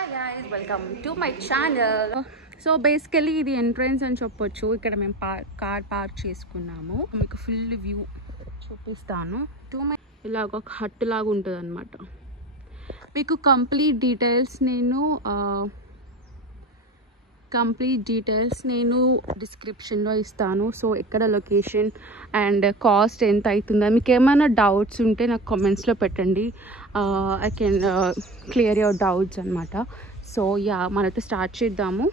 Hi guys, welcome to my channel. So basically ఇది entrance అని చెప్పొచ్చు. ఇక్కడ మేము కార్ పార్క్ చేసుకున్నాము. మీకు ఫుల్ వ్యూ చూపిస్తాను. ఇలా ఒక హట్ లాగా ఉంటుంది అనమాట. మీకు కంప్లీట్ డీటెయిల్స్ నేను డిస్క్రిప్షన్లో ఇస్తాను. సో ఎక్కడ లొకేషన్ అండ్ కాస్ట్ ఎంత అవుతుందో మీకు ఏమైనా డౌట్స్ ఉంటే నాకు కామెంట్స్లో పెట్టండి. I can clear your doubts అనమాట. సో యా మనతో స్టార్ట్ చేద్దాము.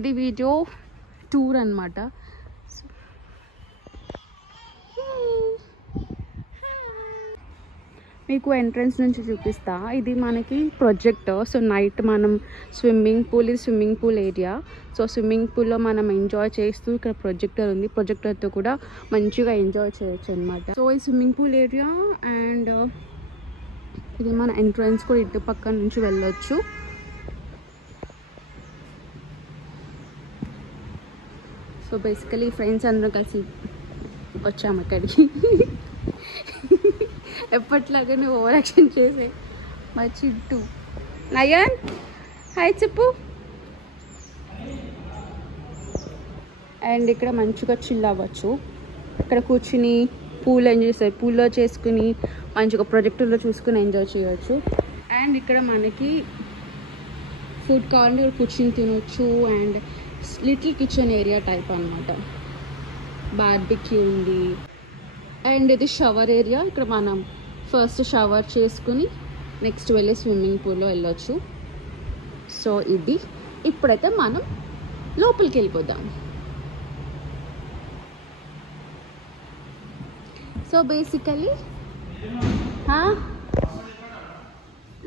ఇది వీడియో టూర్ అనమాట. మీకు ఎంట్రన్స్ నుంచి చూపిస్తా. ఇది మనకి ప్రొజెక్టర్. సో నైట్ మనం swimming pool area. So swimming పూల్లో మనం ఎంజాయ్ చేస్తూ ఇక్కడ ప్రొజెక్టర్ ఉంది. ప్రొజెక్టర్తో కూడా మంచిగా ఎంజాయ్ చేయొచ్చు అనమాట. సో ఈ స్విమ్మింగ్ పూల్ ఏరియా అండ్ ఇది మన ఎంట్రన్స్ కూడా ఇటు పక్క నుంచి వెళ్ళొచ్చు. సో బేసికలీ ఫ్రెండ్స్ అందరం కలిసి వచ్చాము అక్కడికి. ఎప్పట్లాగా నువ్వు ఓవర్ యాక్షన్ చేసే మా చిట్టు. నయన్ హాయ్ చెప్పు. అండ్ ఇక్కడ మంచిగా చిల్ అవ్వచ్చు. ఇక్కడ కూర్చుని పూల్ ఎంజాయ్ చేస్తారు. పూల్లో చేసుకుని మంచిగా ప్రొజెక్టర్లో చూసుకుని ఎంజాయ్ చేయవచ్చు. అండ్ ఇక్కడ మనకి ఫుడ్ కావాలంటే ఇక్కడ కూర్చుని తినొచ్చు. And little kitchen area type అనమాట. బార్బిక్యూ ఉంది. అండ్ ఇది షవర్ ఏరియా. ఇక్కడ మనం ఫస్ట్ షవర్ చేసుకుని నెక్స్ట్ వెళ్ళి స్విమ్మింగ్ పూల్లో వెళ్ళొచ్చు. సో ఇది ఇప్పుడైతే మనం లోపలికి వెళ్ళిపోదాం. సో బేసికలీ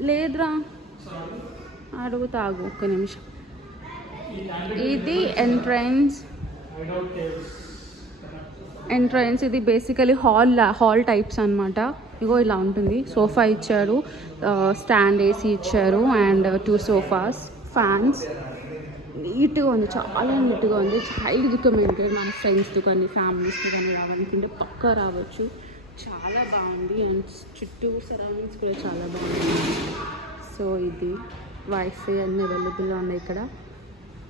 లేదురా అడుగుతాగు ఒక్క నిమిషం. ఇది ఎంట్రన్స్. ఇది బేసికలీ హాల్ టైప్స్ అనమాట. ఇగో ఇలా ఉంటుంది. సోఫా ఇచ్చారు, స్టాండ్ ఏసీ ఇచ్చారు అండ్ 2 సోఫాస్, ఫ్యాన్స్. నీట్గా ఉంది, చాలా నీట్గా ఉంది. Highly recommended. మన ఫ్రెండ్స్తో కానీ ఫ్యామిలీస్తో కానీ రావాలనుకుంటే పక్కా రావచ్చు. చాలా బాగుంది. అండ్ చుట్టూ సరౌండింగ్స్ కూడా చాలా బాగుంది. సో ఇది వైఫై అన్నీ అవైలబుల్గా ఉన్నాయి ఇక్కడ.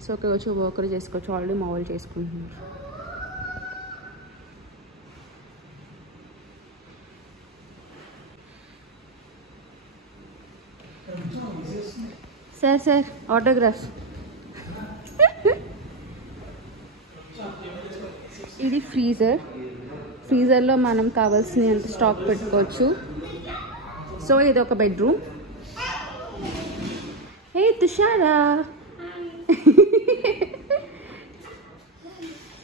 సో అక్కడ వచ్చి వర్క్ చేసుకోవచ్చు. ఆల్రెడీ మా వాళ్ళు చేసుకుంటున్నారు. Sir autograph. ఇది ఫ్రీజర్లో మనం కావాల్సినంత స్టాక్ పెట్టుకోవచ్చు. సో ఇది ఒక బెడ్రూమ్. హే తుషారా.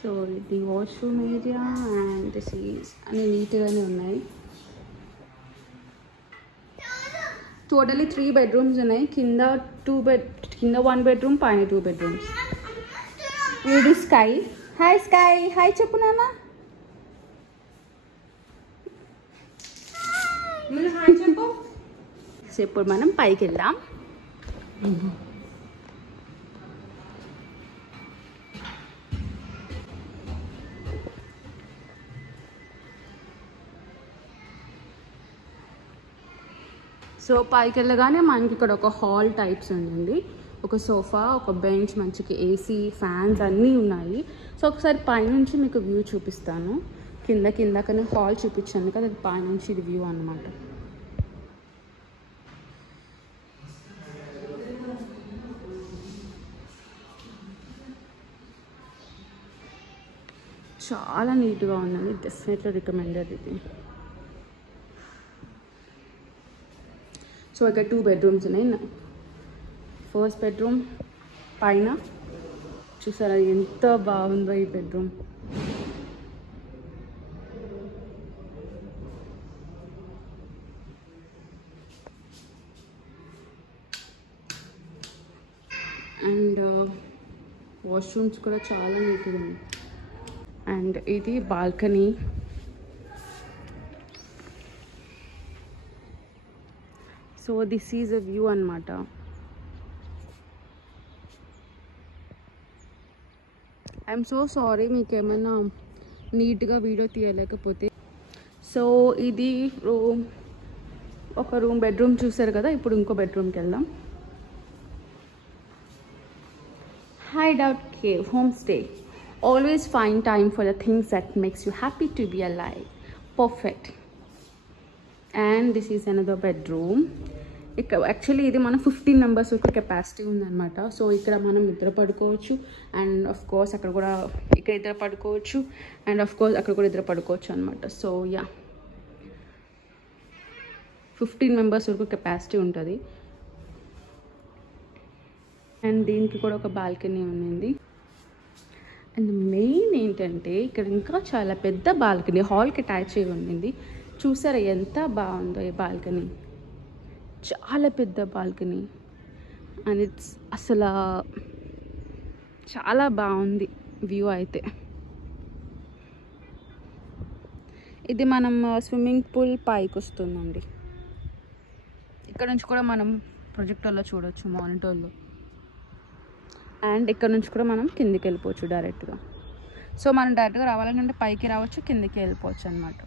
సో ఇది washroom area and this is అన్నీ నీట్గానే ఉన్నాయి. టోటలీ 3 బెడ్రూమ్స్ ఉన్నాయి. కింద 1 బెడ్రూమ్, పైన 2 బెడ్రూమ్స్. ఇది స్కై. హాయ్ స్కై, హాయ్ చెప్పు నాన్న. హాయ్ చెప్పు. సో ఇప్పుడు మనం పైకి వెళ్దాం. సో పైకి వెళ్ళగానే మనకి ఇక్కడ ఒక హాల్ టైప్స్ ఉందండి. ఒక సోఫా, ఒక బెంచ్, మంచిగా ఏసీ, ఫ్యాన్స్ అన్నీ ఉన్నాయి. సో ఒకసారి పైనుంచి మీకు వ్యూ చూపిస్తాను. కిందకనే హాల్ చూపించాను కదా, అది పైనుంచి ఇది వ్యూ అన్నమాట. చాలా నీట్గా ఉందండి. డెఫినెట్లీ రికమెండెడ్ ఇది. సో ఇక్కడ 2 బెడ్రూమ్స్ ఉన్నాయి. ఫస్ట్ బెడ్రూమ్ పైన చూసారా ఎంత బాగుందో ఈ బెడ్రూమ్. అండ్ వాష్రూమ్స్ కూడా చాలా నీట్గా ఉన్నాయి. అండ్ ఇది balcony. So this is a view అనమాట. ఐఎమ్ సో సారీ మీకు ఏమైనా నీట్గా వీడియో తీయలేకపోతే. సో ఇది రూమ్, ఒక రూమ్ బెడ్రూమ్ చూసారు కదా. ఇప్పుడు ఇంకో బెడ్రూమ్కి వెళ్దాం. hideout cave homestay. Always find time for the things that makes you happy to be alive. Perfect. And this is another bedroom. ఇక్కడ యాక్చువల్లీ ఇది మనం 15 మెంబర్స్ వరకు కెపాసిటీ ఉందన్నమాట. సో ఇక్కడ మనం ఇద్దరు పడుకోవచ్చు అండ్ ఆఫ్ కోర్స్ అక్కడ కూడా ఇక్కడ ఇద్దరు పడుకోవచ్చు అండ్ ఆఫ్ కోర్స్ అక్కడ కూడా ఇద్దరు పడుకోవచ్చు అనమాట. సో యా 15 మెంబర్స్ వరకు కెపాసిటీ ఉంటుంది. అండ్ దీనికి కూడా ఒక బాల్కనీ ఉంది. అండ్ మెయిన్ ఏంటంటే ఇక్కడ ఇంకా చాలా పెద్ద బాల్కనీ హాల్కి అటాచ్ అయ్యి ఉండింది. చూసారా ఎంత బాగుందో ఈ బాల్కనీ, చాలా పెద్ద బాల్కనీ అండ్ ఇట్స్ అసలు చాలా బాగుంది వ్యూ అయితే. ఇది మనం స్విమ్మింగ్ పూల్ పైకి వస్తుందండి. ఇక్కడ నుంచి కూడా మనం ప్రొజెక్టర్లో చూడవచ్చు, మానిటర్లో. అండ్ ఇక్కడ నుంచి కూడా మనం కిందికి వెళ్ళిపోవచ్చు డైరెక్ట్గా. సో మనం డైరెక్ట్గా రావాలంటే పైకి రావచ్చు, కిందికి వెళ్ళిపోవచ్చు అనమాట.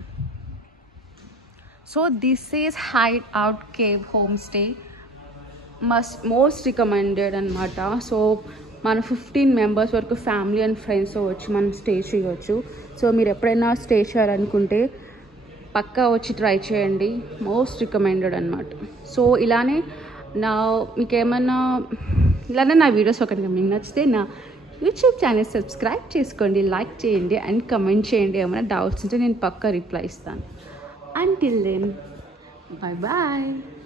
So this is hideout cave homestay, most recommended అనమాట. సో మన 15 మెంబర్స్ వరకు ఫ్యామిలీ అండ్ ఫ్రెండ్స్తో వచ్చి మనం స్టే చేయవచ్చు. సో మీరు ఎప్పుడైనా స్టే చేయాలనుకుంటే పక్కా వచ్చి ట్రై చేయండి, మోస్ట్ రికమెండెడ్ అనమాట. సో ఇలానే ఇలానే నా వీడియోస్ ఒకటి మీకు నచ్చితే నా యూట్యూబ్ ఛానల్ సబ్స్క్రైబ్ చేసుకోండి, లైక్ చేయండి అండ్ కమెంట్ చేయండి. ఏమైనా డౌట్స్ ఉంటే నేను పక్కా రిప్లై ఇస్తాను. Until then, bye bye.